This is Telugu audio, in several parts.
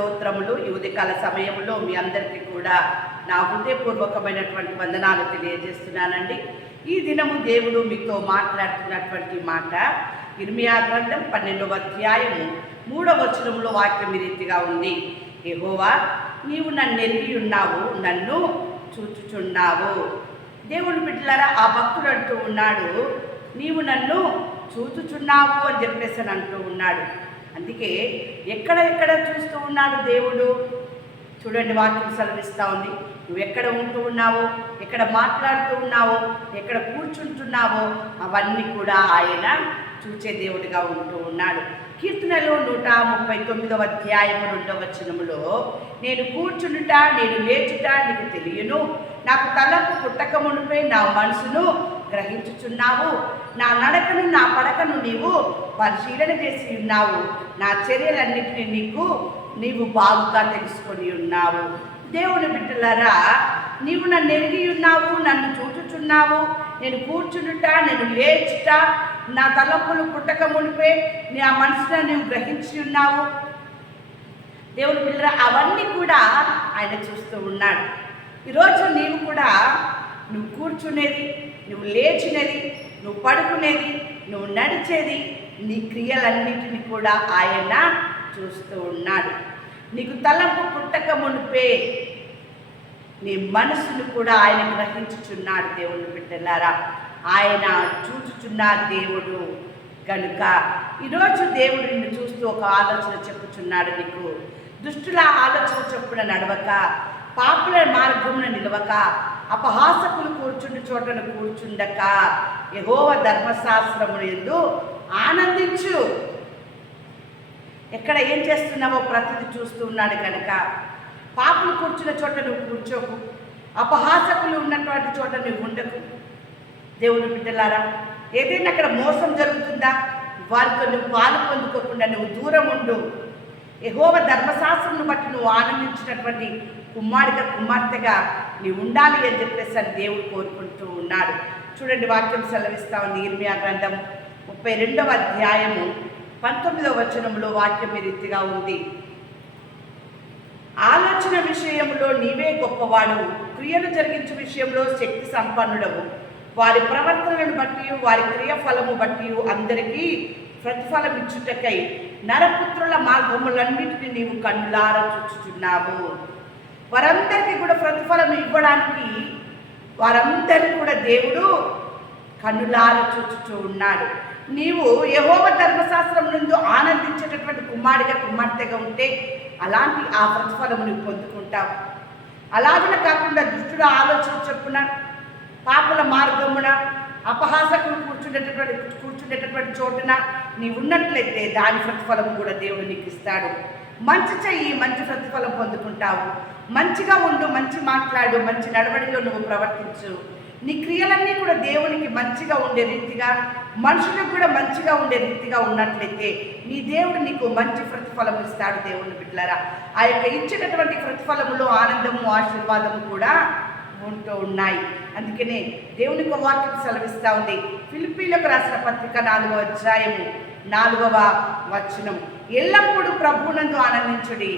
స్తోత్రములు ఈ ఉదయకాల సమయంలో మీ అందరికీ కూడా నా హృదయపూర్వకమైనటువంటి వందనాలు తెలియజేస్తున్నానండి. ఈ దినము దేవుడు మీతో మాట్లాడుతున్నటువంటి మాట ఇర్మియా గ్రంథం పన్నెండవ అధ్యాయము మూడవ వచనంలో వాక్యం రీతిగా ఉంది. ఏహోవా నీవు నన్ను ఎరిగి ఉన్నావు నన్ను చూచుచున్నావు. దేవుడు బిడ్డలారా ఆ భక్తుడు అంటూ ఉన్నాడు నీవు నన్ను చూచుచున్నావు అని చెప్పేసి అని అంటూ ఉన్నాడు. అందుకే ఎక్కడ ఎక్కడ చూస్తూ ఉన్నాడు దేవుడు? చూడండి వాక్యం సెలవిస్తూ ఉంది. నువ్వు ఎక్కడ ఉంటూ ఉన్నావో ఎక్కడ మాట్లాడుతూ ఉన్నావో ఎక్కడ కూర్చుంటున్నావో అవన్నీ కూడా ఆయన చూచే దేవుడిగా ఉంటూ ఉన్నాడు. కీర్తనలో నూట ముప్పై తొమ్మిదవ అధ్యాయము రెండవ వచనములో నేను కూర్చుండుట నేను లేచుట నీకు తెలియను. నాకు తలకు పుట్టక మునిపే నా మనసును గ్రహించుచున్నావు. నా నడకను నా పడకను నీవు పరిశీలన చేసి ఉన్నావు. నా చర్యలన్నిటిని నీకు నీవు బాగుగా తెలుసుకొని ఉన్నావు. దేవుని బిడ్డలారా నీవు నన్ను ఎరిగి ఉన్నావు నన్ను చూచుచున్నావు. నేను కూర్చుండుట నేను లేచుట నా తలంపులు పుట్టక మునిపే నీ నా మనసును నీవు గ్రహించి ఉన్నావు. దేవుని బిడ్డరా అవన్నీ కూడా ఆయన చూస్తూ ఉన్నాడు. ఈరోజు నీవు కూడా నువ్వు కూర్చునేది నువ్వు లేచినది నువ్వు పడుకునేది నువ్వు నడిచేది నీ క్రియలన్నిటిని కూడా ఆయన చూస్తూ ఉన్నాడు. నీకు తలంపు పుట్టక మునిపే నీ మనసును కూడా ఆయన గ్రహించుచున్నాడు దేవుడు బిడ్డలారా. ఆయన చూచుచున్న దేవుడు కనుక ఈరోజు దేవుడు నిన్ను చూస్తూ ఒక ఆలోచన చెప్పుచున్నాడు నీకు. దుష్టుల ఆలోచన చొప్పున నడవక పాపులర్ మార్గమున నిలవక అపహాసకులు కూర్చుండి చోటను కూర్చుండక యహోవ ధర్మశాస్త్రములు ఎందు ఆనందించు. ఎక్కడ ఏం చేస్తున్నావో ప్రతిది చూస్తూ ఉన్నాడు కనుక పాపులు కూర్చున్న చోట నువ్వు కూర్చోకు అపహాసకులు ఉన్నటువంటి చోట నువ్వు ఉండకు. దేవుని బిడ్డలారా ఏదైనా అక్కడ మోసం జరుగుతుందా? వారితో నువ్వు పాలు పొందుకోకుండా నువ్వు దూరం ఉండు ఎహోవ ధర్మశాస్త్రం బట్టి నువ్వు ఆనందించినటువంటి కుమారుడిగా కుమార్తెగా నీవు ఉండాలి అని చెప్పేసి అని దేవుడు కోరుకుంటూ ఉన్నాడు. చూడండి వాక్యం సెలవిస్తా ఉంది. ఇర్మియా గ్రంథం ముప్పై రెండవ అధ్యాయము పంతొమ్మిదవ వచనంలో వాక్యం ఈ రీతిగా ఉంది. ఆలోచన విషయంలో నీవే గొప్పవాడు క్రియలు జరిగించే విషయంలో శక్తి సంపన్నుడవు. వారి ప్రవర్తనలను బట్టి వారి క్రియ ఫలము బట్టి అందరికీ ప్రతిఫలం ఇచ్చుటకై నరపుత్రుల మార్గములన్నింటిని నీవు కన్నులార చూచుచున్నావు. వారందరికీ కూడా ప్రతిఫలం ఇవ్వడానికి వారందరినీ కూడా దేవుడు కన్నులార చూచుచూ ఉన్నాడు. నీవు యహోవ ధర్మశాస్త్రం నుండి ఆనందించేటటువంటి కుమారుడిగా కుమార్తెగా ఉంటే అలాంటి ఆ ప్రతిఫలము నువ్వు పొందుకుంటావు. అలాగనే కాకుండా దుష్టుడు ఆలోచన చెప్పున పాపుల మార్గమున అపహాసకులు కూర్చుండేటటువంటి కూర్చుండేటటువంటి చోటున నీవు ఉన్నట్లయితే దాని ప్రతిఫలం కూడా దేవుడు నీకు ఇస్తాడు. మంచి చెయ్యి మంచి ప్రతిఫలం పొందుకుంటావు. మంచిగా ఉండు మంచి మాట్లాడు మంచి నడవడిలో నువ్వు ప్రవర్తించు. నీ క్రియలన్నీ కూడా దేవునికి మంచిగా ఉండే రీతిగా మనుషులకు కూడా మంచిగా ఉండే రీతిగా ఉన్నట్లయితే నీ దేవుడు నీకు మంచి ప్రతిఫలం ఇస్తాడు దేవుని బిడ్డలారా. ఆ యొక్క ఇచ్చినటువంటి ప్రతిఫలములో ఆనందము ఆశీర్వాదము కూడా ఉంటూ ఉన్నాయి. అందుకనే దేవుని యొక్క వాక్యం సెలవిస్తూ ఉంది. ఫిలిపీలకు రాసిన పత్రిక నాలుగవ అధ్యాయము నాలుగవ వచనం ఎల్లప్పుడూ ప్రభునందు ఆనందించుడి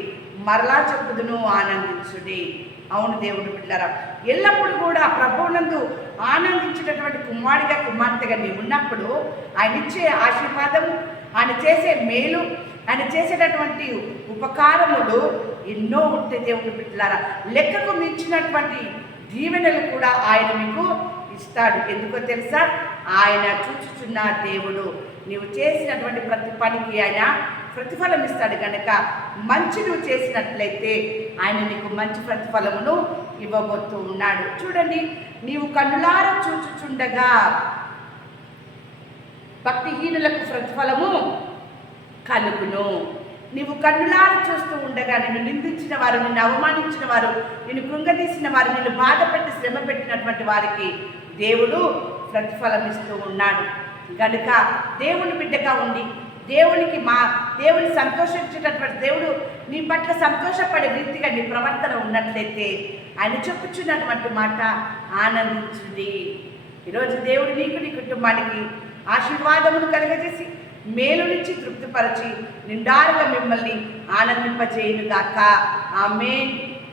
మరలా చెప్పుదును ఆనందించుడి. అవును దేవుడు బిడ్డారా ఎల్లప్పుడు కూడా ప్రభువునందు ఆనందించేటటువంటి కుమారుడిగా కుమార్తెగా నీవు ఉన్నప్పుడు ఆయన ఇచ్చే ఆశీర్వాదము ఆయన చేసే మేలు ఆయన చేసేటటువంటి ఉపకారములు ఎన్నో ఉంటాయి దేవుని బిడ్డలారా లెక్కకు మించినటువంటి దీవెనలు కూడా ఆయన మీకు ఇస్తాడు. ఎందుకో తెలుసా? ఆయన చూచుచున్న దేవుడు నీవు చేసినటువంటి ప్రతి పనికి ఆయన ప్రతిఫలం ఇస్తాడు కనుక మంచి నువ్వు చేసినట్లయితే ఆయన నీకు మంచి ప్రతిఫలమును ఇవ్వబోతూ ఉన్నాడు. చూడండి నీవు కన్నులార చూచుచుండగా భక్తిహీనులకు ప్రతిఫలము కలుగును. నీవు కన్నులార చూస్తూ ఉండగా నిన్ను నిందించిన వారు నిన్ను అవమానించిన వారు నిన్ను కృంగదీసిన వారు నిన్ను బాధపెట్టి శ్రమ పెట్టినటువంటి వారికి దేవుడు ప్రతిఫలం ఇస్తూ ఉన్నాడు. కనుక దేవుని బిడ్డగా ఉండి దేవునికి మా దేవుని సంతోషించేటటువంటి దేవుడు నీ పట్ల సంతోషపడే రీతిగా నీ ప్రవర్తన ఉన్నట్లయితే ఆయన చెప్పుచున్నటువంటి మాట ఆనందించుడి. ఈరోజు దేవుడు నీకు నీ కుటుంబానికి ఆశీర్వాదమును కలుగజేసి మేలు నుంచి తృప్తిపరచి నిండారుగా మిమ్మల్ని ఆనందింపజేయును గాక ఆమెన్.